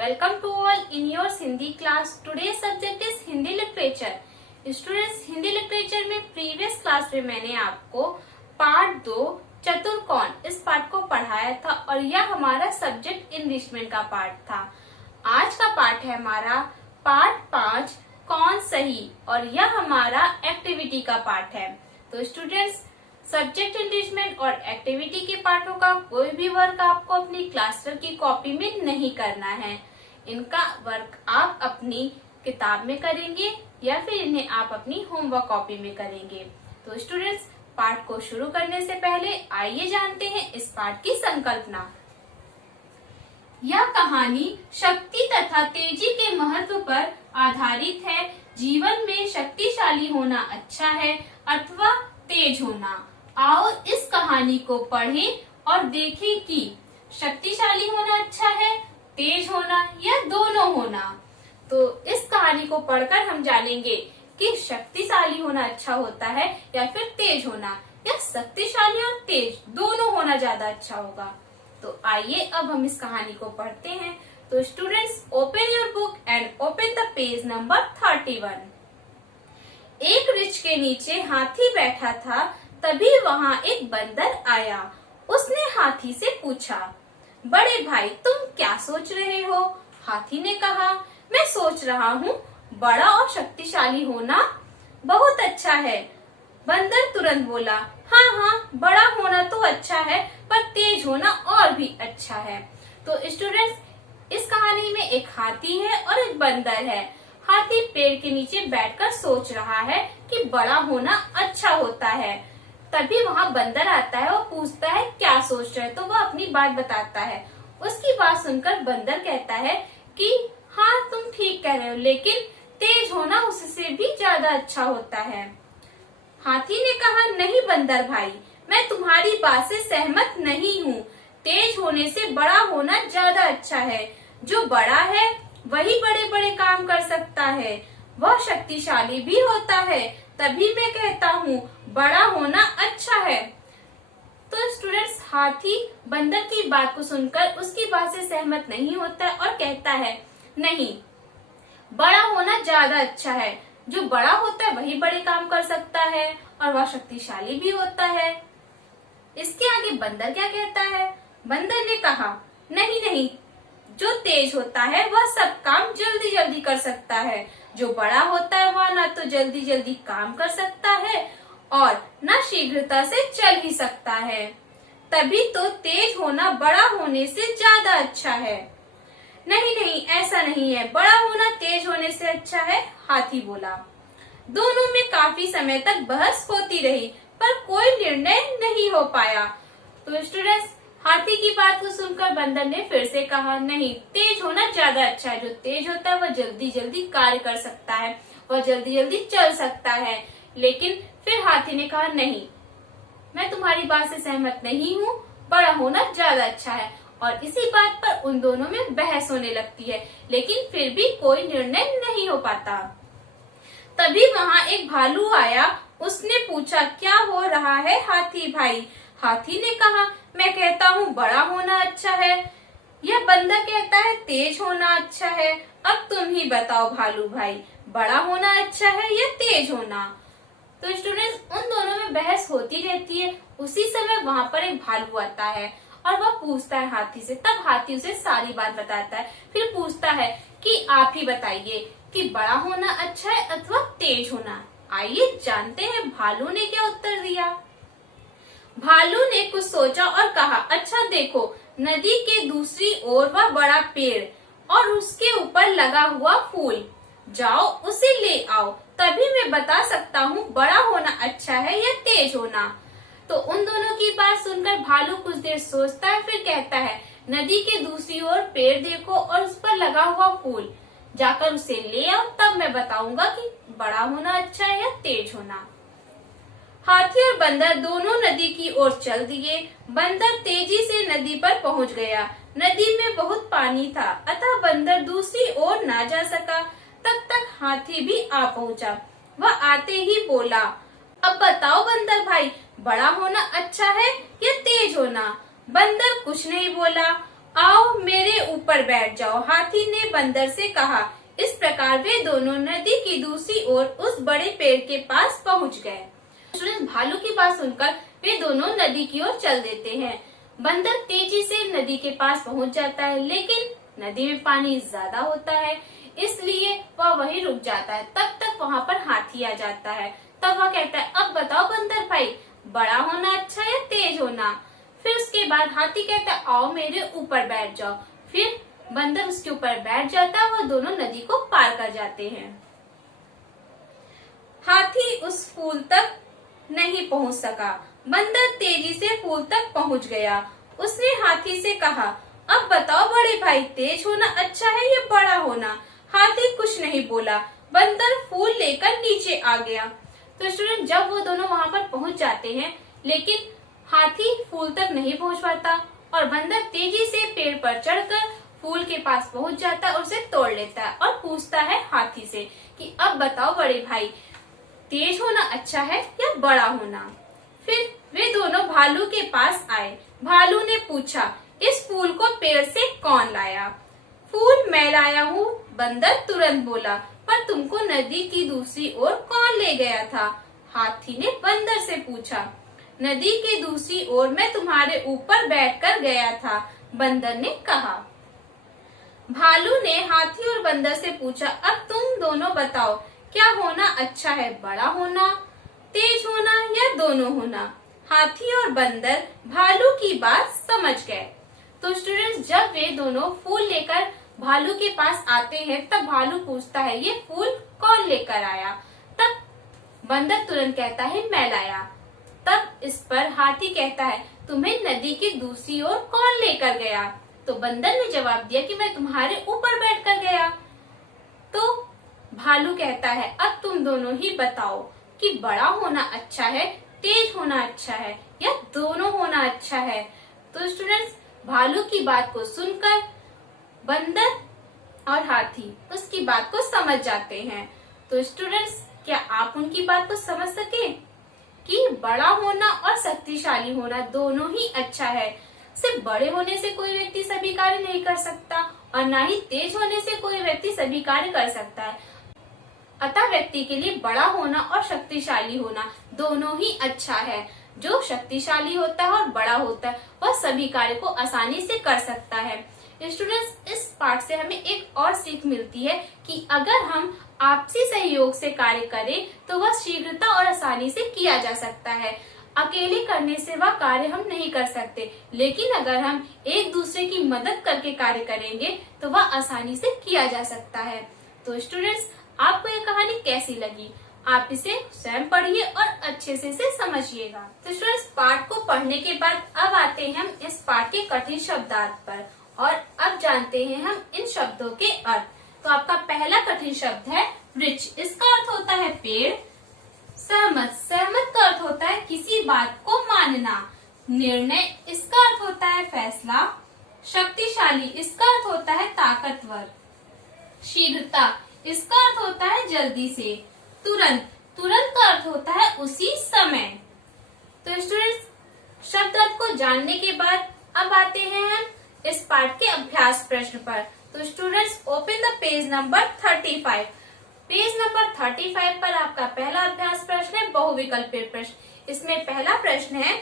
Welcome to all in your Hindi class. Today's subject is Hindi literature. Students, Hindi literature में previous class में मैंने आपको part 2 चतुर कौन इस पार्ट को पढ़ाया था और यह हमारा सब्जेक्ट इनरिचमेंट का पार्ट था। आज का पार्ट है हमारा पार्ट 5 कौन सही और यह हमारा एक्टिविटी का पार्ट है। तो स्टूडेंट्स, सब्जेक्ट एनरिचमेंट और एक्टिविटी के पार्टों का कोई भी वर्क आपको अपनी क्लास वर्क की कॉपी में नहीं करना है। इनका वर्क आप अपनी किताब में करेंगे या फिर इन्हें आप अपनी होमवर्क कॉपी में करेंगे। तो स्टूडेंट्स, पाठ को शुरू करने से पहले आइए जानते हैं इस पाठ की संकल्पना। यह कहानी शक्ति तथा तेजी के महत्व पर आधारित है। जीवन में शक्तिशाली होना अच्छा है अथवा तेज होना। आओ इस कहानी को पढ़ें और देखें कि शक्तिशाली होना अच्छा है, तेज होना या दोनों होना। तो इस कहानी को पढ़कर हम जानेंगे कि शक्तिशाली होना अच्छा होता है या फिर तेज होना, या शक्तिशाली और तेज दोनों होना ज्यादा अच्छा होगा। तो आइए अब हम इस कहानी को पढ़ते हैं। तो students, open your book and open the page number 31। एक वृक्ष के नीचे हाथी बैठा था। तभी वहाँ एक बंदर आया। उसने हाथी से पूछा, बड़े भाई तुम क्या सोच रहे हो? हाथी ने कहा, मैं सोच रहा हूँ बड़ा और शक्तिशाली होना बहुत अच्छा है। बंदर तुरंत बोला, हाँ, बड़ा होना तो अच्छा है पर तेज होना और भी अच्छा है। तो स्टूडेंट्स, इस कहानी में एक हाथी है और एक बंदर है। हाथी पेड़ के नीचे बैठकर सोच रहा है कि बड़ा होना अच्छा होता है। तभी वहाँ बंदर आता है और पूछता है क्या सोच रहे, तो वह अपनी बात बताता है। उसकी बात सुनकर बंदर कहता है कि हाँ तुम ठीक कह रहे हो, लेकिन तेज होना उससे भी ज्यादा अच्छा होता है। हाथी ने कहा, नहीं बंदर भाई, मैं तुम्हारी बात से सहमत नहीं हूँ। तेज होने से बड़ा होना ज्यादा अच्छा है। जो बड़ा है वही बड़े बड़े काम कर सकता है, वह शक्तिशाली भी होता है। तभी मैं कहता हूँ बड़ा होना अच्छा है। तो स्टूडेंट्स, हाथी बंदर की बात को सुनकर उसकी बात से सहमत नहीं होता है और कहता है नहीं, बड़ा होना ज्यादा अच्छा है। जो बड़ा होता है वही बड़े काम कर सकता है और वह शक्तिशाली भी होता है। इसके आगे बंदर क्या कहता है? बंदर ने कहा, नहीं, जो तेज होता है वह सब काम जल्दी जल्दी कर सकता है। जो बड़ा होता है वह ना तो जल्दी जल्दी काम कर सकता है और न शीघ्रता से चल ही सकता है। तभी तो तेज होना बड़ा होने से ज्यादा अच्छा है। नहीं, ऐसा नहीं है, बड़ा होना तेज होने से अच्छा है, हाथी बोला। दोनों में काफी समय तक बहस होती रही पर कोई निर्णय नहीं हो पाया। तो स्टूडेंट्स, हाथी की बात को सुनकर बंदर ने फिर से कहा, नहीं, तेज होना ज्यादा अच्छा है। जो तेज होता है वह जल्दी जल्दी कार्य कर सकता है, वह जल्दी जल्दी चल सकता है। लेकिन फिर हाथी ने कहा, नहीं, मैं तुम्हारी बात से सहमत नहीं हूँ, बड़ा होना ज्यादा अच्छा है। और इसी बात पर उन दोनों में बहस होने लगती है, लेकिन फिर भी कोई निर्णय नहीं हो पाता। तभी वहाँ एक भालू आया। उसने पूछा, क्या हो रहा है हाथी भाई? हाथी ने कहा, मैं कहता हूँ बड़ा होना अच्छा है। यह बंदर कहता है तेज होना अच्छा है। अब तुम ही बताओ भालू भाई, बड़ा होना अच्छा है या तेज होना? तो स्टूडेंट्स, उन दोनों में बहस होती रहती है। उसी समय वहाँ पर एक भालू आता है और वह पूछता है हाथी से। तब हाथी उसे सारी बात बताता है। फिर पूछता है कि आप ही बताइए कि बड़ा होना अच्छा है अथवा तेज होना। आइए जानते हैं भालू ने क्या उत्तर दिया। भालू ने कुछ सोचा और कहा, अच्छा देखो, नदी के दूसरी ओर वह बड़ा पेड़ और उसके ऊपर लगा हुआ फूल, जाओ उसे ले आओ, तभी मैं बता सकता हूँ बड़ा होना अच्छा है या तेज होना। तो उन दोनों की बात सुनकर भालू कुछ देर सोचता है, फिर कहता है, नदी के दूसरी ओर पेड़ देखो और उस पर लगा हुआ फूल, जाकर उसे ले आओ, तब मैं बताऊंगा कि बड़ा होना अच्छा है या तेज होना। हाथी और बंदर दोनों नदी की ओर चल दिए। बंदर तेजी से नदी पर पहुंच गया। नदी में बहुत पानी था, अतः बंदर दूसरी ओर ना जा सका। तब तक हाथी भी आ पहुंचा। वह आते ही बोला, अब बताओ बंदर भाई, बड़ा होना अच्छा है या तेज होना? बंदर कुछ नहीं बोला। आओ मेरे ऊपर बैठ जाओ, हाथी ने बंदर से कहा। इस प्रकार वे दोनों नदी की दूसरी ओर उस बड़े पेड़ के पास पहुंच गए। भालू की बात सुनकर वे दोनों नदी की ओर चल देते हैं। बंदर तेजी से नदी के पास पहुंच जाता है, लेकिन नदी में पानी ज्यादा होता है, इसलिए वह वहीं रुक जाता है। तब तक वहाँ पर हाथी आ जाता है। तब वह कहता है, अब बताओ बंदर भाई, बड़ा होना अच्छा या तेज होना? फिर उसके बाद हाथी कहता है, आओ मेरे ऊपर बैठ जाओ। फिर बंदर उसके ऊपर बैठ जाता है, वह दोनों नदी को पार कर जाते हैं। हाथी उस फूल तक नहीं पहुंच सका। बंदर तेजी से फूल तक पहुंच गया। उसने हाथी से कहा, अब बताओ बड़े भाई, तेज होना अच्छा है या बड़ा होना? हाथी कुछ नहीं बोला। बंदर फूल लेकर नीचे आ गया। तो स्टूडेंट, जब वो दोनों वहाँ पर पहुँच जाते हैं, लेकिन हाथी फूल तक नहीं पहुँच पाता और बंदर तेजी से पेड़ पर चढ़कर फूल के पास पहुँच जाता है और उसे तोड़ लेता है और पूछता है हाथी से कि अब बताओ बड़े भाई, तेज होना अच्छा है या बड़ा होना? फिर वे दोनों भालू के पास आए। भालू ने पूछा, इस फूल को पेड़ से कौन लाया? फूल मैं लाया हूँ, बंदर तुरंत बोला। पर तुमको नदी की दूसरी ओर कौन ले गया था? हाथी ने बंदर से पूछा। नदी की दूसरी ओर मैं तुम्हारे ऊपर बैठकर गया था, बंदर ने कहा। भालू ने हाथी और बंदर से पूछा, अब तुम दोनों बताओ, क्या होना अच्छा है, बड़ा होना, तेज होना या दोनों होना? हाथी और बंदर भालू की बात समझ गए। तो स्टूडेंट्स, जब वे दोनों फूल लेकर भालू के पास आते हैं, तब भालू पूछता है, ये फूल कौन लेकर आया? तब बंदर तुरंत कहता है, मैं लाया। तब इस पर हाथी कहता है, तुम्हें नदी की दूसरी ओर कौन लेकर गया? तो बंदर ने जवाब दिया कि मैं तुम्हारे ऊपर बैठकर गया। तो भालू कहता है, अब तुम दोनों ही बताओ कि बड़ा होना अच्छा है, तेज होना अच्छा है या दोनों होना अच्छा है? तो स्टूडेंट्स, भालू की बात को सुनकर बंदर और हाथी उसकी बात को समझ जाते हैं। तो स्टूडेंट्स, क्या आप उनकी बात को समझ सके कि बड़ा होना और शक्तिशाली होना दोनों ही अच्छा है? सिर्फ बड़े होने से कोई व्यक्ति सभी कार्य नहीं कर सकता और ना ही तेज होने से कोई व्यक्ति सभी कार्य कर सकता है। अतः व्यक्ति के लिए बड़ा होना और शक्तिशाली होना दोनों ही अच्छा है। जो शक्तिशाली होता है और बड़ा होता है, वह सभी कार्य को आसानी से कर सकता है। स्टूडेंट्स, इस पाठ से हमें एक और सीख मिलती है कि अगर हम आपसी सहयोग से कार्य करें तो वह शीघ्रता और आसानी से किया जा सकता है। अकेले करने से वह कार्य हम नहीं कर सकते, लेकिन अगर हम एक दूसरे की मदद करके कार्य करेंगे तो वह आसानी से किया जा सकता है। तो स्टूडेंट्स, आपको ये कहानी कैसी लगी? आप इसे स्वयं पढ़िए और अच्छे से इसे समझिएगा। तो स्टूडेंट्स, पाठ को पढ़ने के बाद अब आते हैं हम इस पाठ के कठिन शब्दार्थ पर और अब जानते हैं हम इन शब्दों के अर्थ। तो आपका पहला कठिन शब्द है वृक्ष। इसका अर्थ होता है पेड़। सहमत, सहमत का अर्थ होता है किसी बात को मानना। निर्णय, इसका अर्थ होता है फैसला। शक्तिशाली, इसका अर्थ होता है ताकतवर। शीघ्रता, इसका अर्थ होता है जल्दी से। तुरंत, तुरंत का अर्थ होता है उसी समय। तो स्टूडेंट्स, शब्द अर्थ को जानने के बाद अब आते हैं हम इस पाठ के अभ्यास प्रश्न पर। तो students, open the page number 35। Page number 35 पर आपका पहला अभ्यास प्रश्न है बहुविकल्पीय प्रश्न। इसमें पहला प्रश्न है,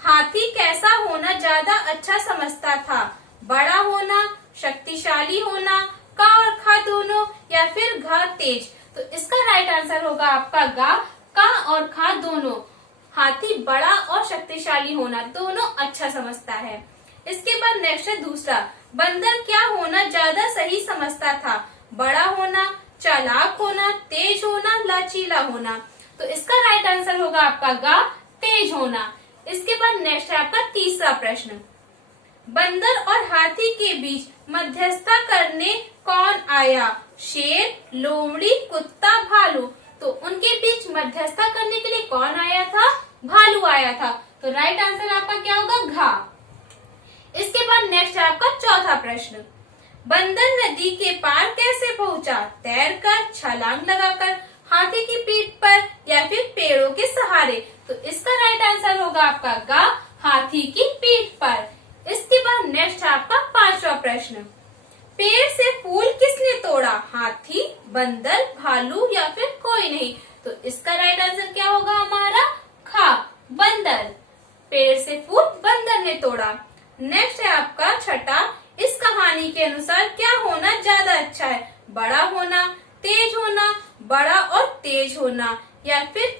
हाथी कैसा होना ज्यादा अच्छा समझता था? बड़ा होना, शक्तिशाली होना, का और खा दोनों, या फिर घ तेज? तो इसका राइट आंसर होगा आपका गा, का और खा दोनों। हाथी बड़ा और शक्तिशाली होना दोनों अच्छा समझता है। इसके बाद नेक्स्ट है दूसरा, बंदर क्या होना ज्यादा सही समझता था? बड़ा होना, चालाक होना, तेज होना, लचीला होना? तो इसका राइट आंसर होगा आपका गा, तेज होना। इसके बाद नेक्स्ट है आपका तीसरा प्रश्न, बंदर और हाथी के बीच मध्यस्थता करने कौन आया? शेर, लोमड़ी, कुत्ता, भालू? तो उनके बीच मध्यस्थता करने के लिए कौन आया था? भालू आया था। तो राइट आंसर आपका क्या होगा? घा। इसके बाद नेक्स्ट है आपका चौथा प्रश्न, बंदर नदी के पार कैसे पहुंचा? तैरकर, छलांग लगाकर, हाथी की पीठ पर, या फिर पेड़ों के सहारे? तो इसका राइट आंसर होगा आपका गा, हाथी की पीठ पर। इसके बाद नेक्स्ट है आपका पांचवा प्रश्न, पेड़ से फूल किसने तोड़ा? हाथी, बंदर, भालू या फिर कोई नहीं। तो इसका राइट आंसर क्या होगा हमारा? खा, बंदर। पेड़ से फूल बंदर ने तोड़ा। नेक्स्ट है आपका छठा, इस कहानी के अनुसार क्या होना ज्यादा अच्छा है? बड़ा होना, तेज होना, बड़ा और तेज होना या फिर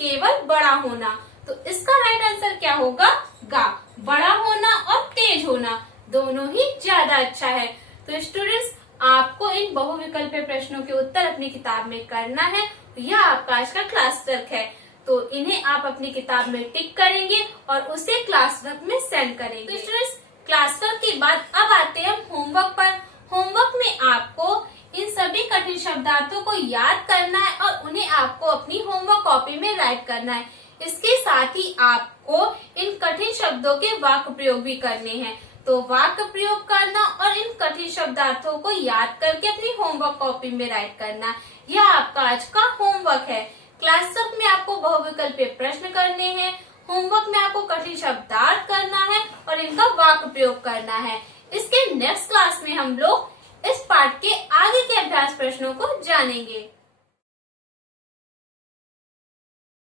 केवल बड़ा होना। तो इसका राइट आंसर क्या होगा? गा, बड़ा होना और तेज होना दोनों ही ज्यादा अच्छा है। तो स्टूडेंट्स, आपको इन बहुविकल्पीय प्रश्नों के उत्तर अपनी किताब में करना है। यह आपका आज का क्लास वर्क है, तो इन्हें आप अपनी किताब में टिक करेंगे और उसे क्लास वर्क में सेंड करेंगे। तो स्टूडेंट्स, क्लास वर्क के बाद अब आते हैं हम होमवर्क पर। होमवर्क में आपको इन सभी कठिन शब्दार्थों को याद करना है और उन्हें आपको अपनी होमवर्क कॉपी में राइट करना है। इसके साथ ही आपको इन कठिन शब्दों के वाक्य प्रयोग भी करने हैं। तो वाक्य प्रयोग करना और इन कठिन शब्दार्थों को याद करके अपनी होमवर्क कॉपी में राइट करना, यह आपका आज का होमवर्क है। क्लास वर्क में आपको बहुविकल्पीय प्रश्न करने हैं, होमवर्क में आपको कठिन शब्दार्थ करना है और इनका वाक्य प्रयोग करना है। इसके नेक्स्ट क्लास में हम लोग इस पाठ के आगे के अभ्यास प्रश्नों को जानेंगे।